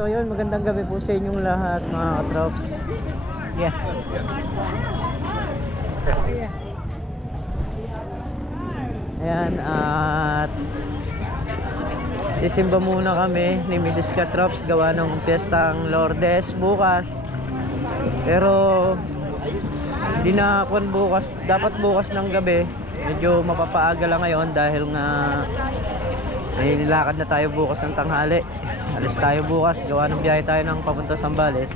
So yun, magandang gabi po sa inyong lahat mga katrops. Yeah. Ayan, at sisimba muna kami ni Mrs. Katrops gawa ng piyestang Lourdes bukas. Pero di na ako bukas, dapat bukas ng gabi. Medyo mapapaaga lang ngayon dahil nga may nilakad na tayo bukas ng tanghali. Alis tayo bukas, gawa ng biyahe tayo ng papunta Zambales.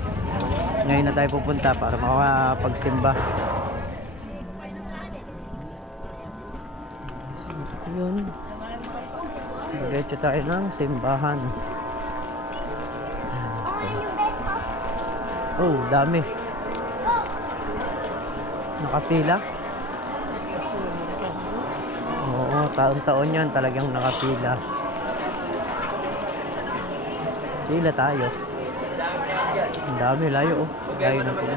Ngayon na tayo pupunta para makapagsimba. Yun, diretso tayo ng simbahan. Oh, dami. Nakapila. Oo, taon-taon yan talagang nakapila. Pila tayo. Ang dami, layo oh. Layo na pila.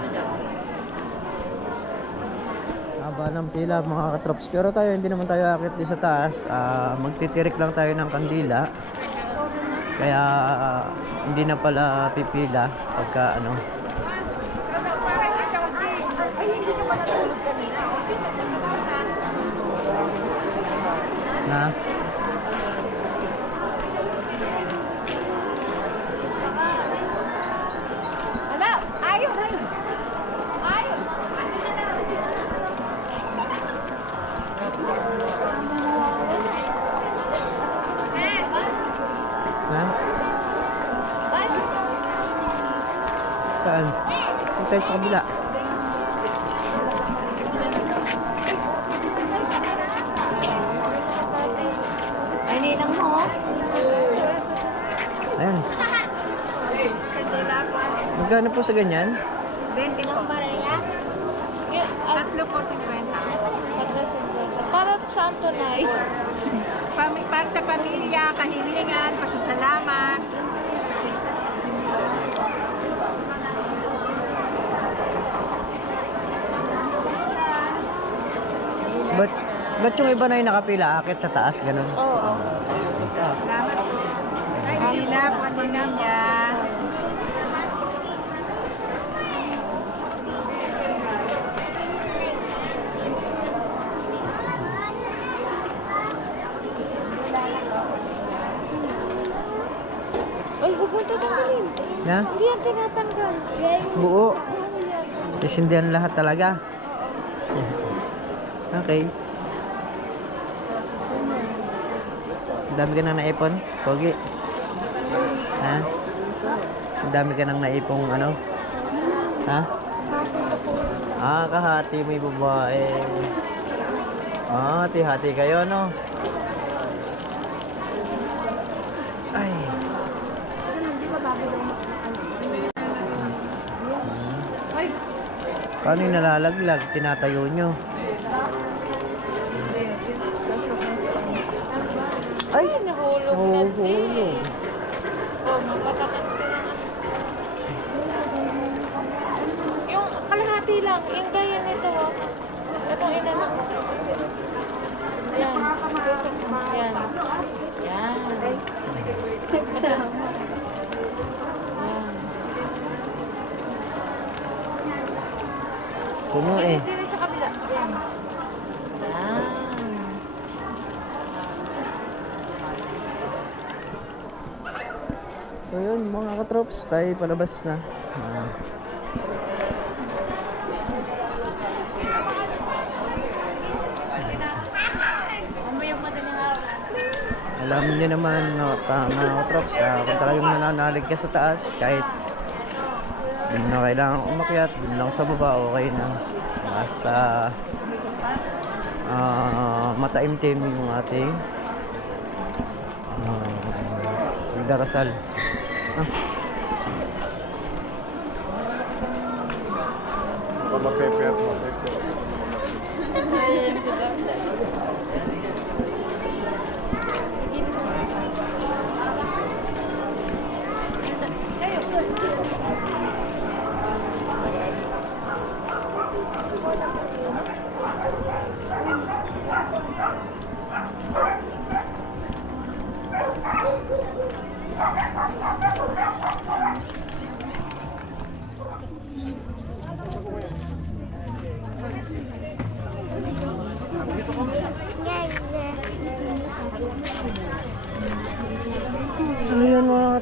Haba ng pila mga katrops. Pero tayo, hindi naman tayo akit di sa taas. Magtitirik lang tayo ng kandila. Kaya hindi na pala pipila pagka ano. Na? Hala, ayaw, ayaw. Ayaw. Na? Saan? Dito tayo sa kabila. Ay, ninang mo. Ayan. Magkano po sa ganyan? 20 po. Tatlo po, 50. Para saan to, Nay? Para sa pamilya, kahilingan, pasasalamat. Ba't yung iba na yung nakapila, akit sa taas, ganun? Oo. Salamat. Ay, nila po, ninang niya. Ay, huwag mo tatanggalin. Na? Hindi yan tinatanggal. Buo. Ano yan? Sisindihan lahat talaga. Okay. Ang dami ka nang naipon, Pogi. Ha? Ang dami ka nang naipong ano? Ha? Kahati may babae. Hati-hati kayo, no? Ay. Paano yung nalalaglag? Tinatayo nyo. Ay, nahulog na din. Hulog. Oh, mapapakit ko lang. Yung kalahati lang, yung gaya nito. Itong inanak. Yan. Yan. Yan. Nagsama. Yan. Puno eh. Dito sa kabila. Yan. Yan. So yun mga katrops, tayo palabas na. Umayong madaling araw. Alam niyo naman no, mga katrops, kung talagang nananalig ka sa taas, kahit hindi na kailangan umakyat, hindi lang sa baba, okay na. Basta mataimtim yung ating pagdarasal. Mapeper.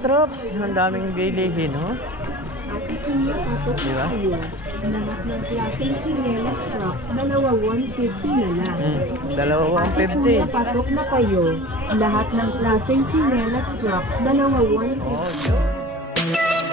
katrops, ang daming bilihin, no? Ate Kuya, pasok Di ba? na kayo. Lahat ng klaseng chinelas Crocs, dalawa 150 na lang. Dalawa Ate Kuya, 150. pasok na kayo. Lahat ng klaseng chinelas Crocs, dalawa 150. Oh, yun.